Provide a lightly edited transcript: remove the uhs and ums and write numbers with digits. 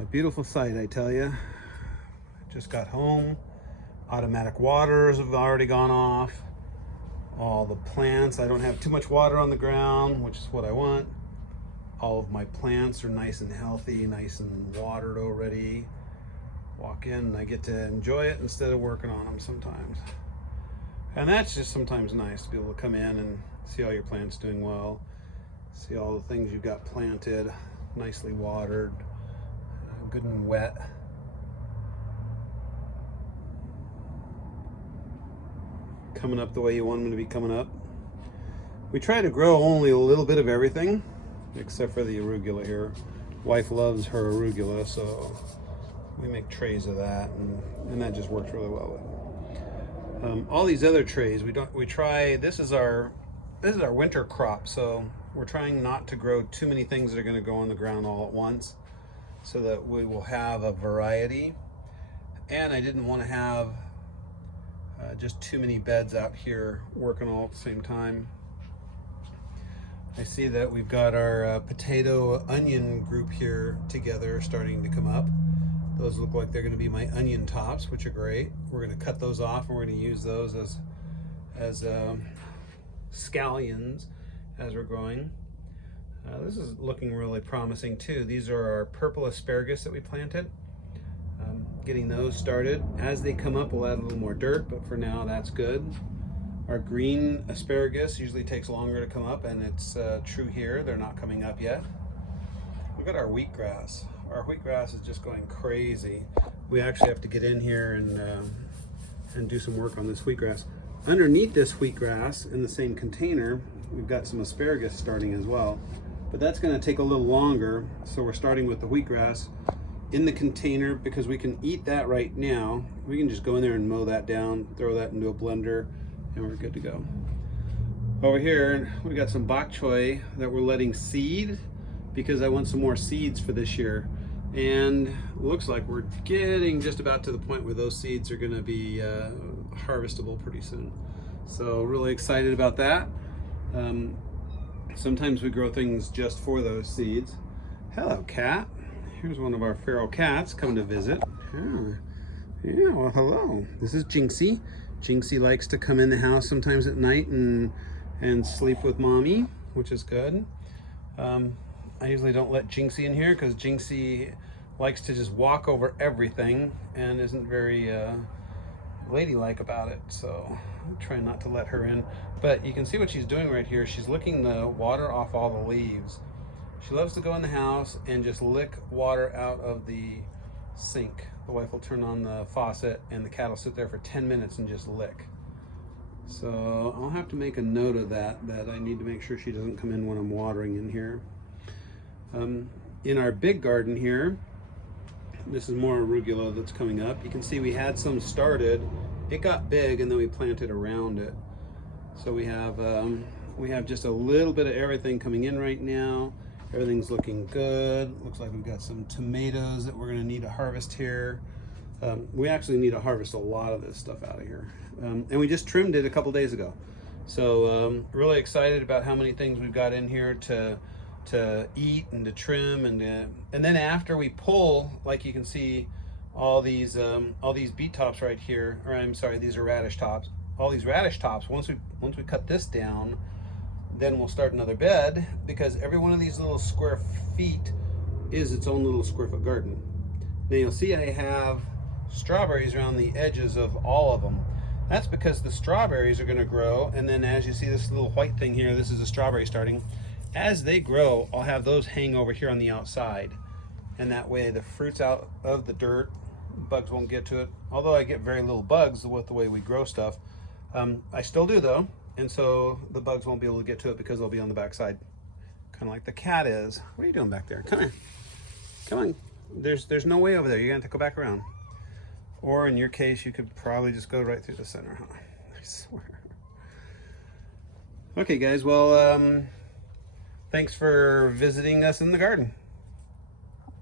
A beautiful sight, I tell you. Just got home. Automatic waters have already gone off. All the plants, I don't have too much water on the ground, which is what I want. All of my plants are nice and healthy, nice and watered already. Walk in and I get to enjoy it instead of working on them sometimes. And that's just sometimes nice to be able to come in and see all your plants doing well. See all the things you've got planted, nicely watered, good and wet. Coming up the way you want them to be coming up. We try to grow only a little bit of everything, except for the arugula here. Wife loves her arugula, so we make trays of that, and that just works really well with all these other trays. We try. This is our winter crop, so we're trying not to grow too many things that are going to go on the ground all at once, so that we will have a variety. And I didn't want to have just too many beds out here working all at the same time. I see that we've got our potato onion group here together starting to come up. Those look like they're going to be my onion tops, which are great. We're going to cut those off and we're going to use those as scallions as we're growing. This is looking really promising too. These are our purple asparagus that we planted. Getting those started. As they come up, we'll add a little more dirt, but for now that's good. Our green asparagus usually takes longer to come up, and it's true here. They're not coming up yet. Look at our wheatgrass. Our wheatgrass is just going crazy. We actually have to get in here and do some work on this wheatgrass. Underneath this wheatgrass, in the same container, we've got some asparagus starting as well, but that's going to take a little longer. So we're starting with the wheatgrass in the container because we can eat that right now. We can just go in there and mow that down, throw that into a blender, and we're good to go. Over here, we got some bok choy that we're letting seed because I want some more seeds for this year. And looks like we're getting just about to the point where those seeds are going to be harvestable pretty soon. So really excited about that. Sometimes we grow things just for those seeds. Hello, cat. Here's one of our feral cats coming to visit. Yeah, well, hello. This is Jinxie. Jinxie likes to come in the house sometimes at night and sleep with mommy, which is good. I usually don't let Jinxie in here because Jinxie likes to just walk over everything and isn't very ladylike about it. So I'm trying not to let her in. But you can see what she's doing right here. She's licking the water off all the leaves. She loves to go in the house and just lick water out of the sink. The wife will turn on the faucet and the cat will sit there for 10 minutes and just lick. So I'll have to make a note of that I need to make sure she doesn't come in when I'm watering in here. In our big garden here, this is more arugula that's coming up. You can see we had some started. It got big and then we planted around it. So we have just a little bit of everything coming in right now. Everything's looking good. Looks like we've got some tomatoes that we're going to need to harvest here. We actually need to harvest a lot of this stuff out of here. And we just trimmed it a couple days ago. So really excited about how many things we've got in here to eat and to trim. And then after we pull, like you can see, all these beet tops right here, or I'm sorry, these are radish tops. All these radish tops, once we cut this down, then we'll start another bed, because every one of these little square feet is its own little square foot garden. Now you'll see I have strawberries around the edges of all of them. That's because the strawberries are going to grow, and then as you see this little white thing here, this is a strawberry starting. As they grow, I'll have those hang over here on the outside, and that way the fruit's out of the dirt, bugs won't get to it. Although I get very little bugs with the way we grow stuff, I still do though. And so the bugs won't be able to get to it because they'll be on the backside, kind of like the cat is. What are you doing back there? Come here. Come on. There's no way over there. You're going to have to go back around. Or in your case, you could probably just go right through the center, huh? I swear. Okay, guys. Well, thanks for visiting us in the garden.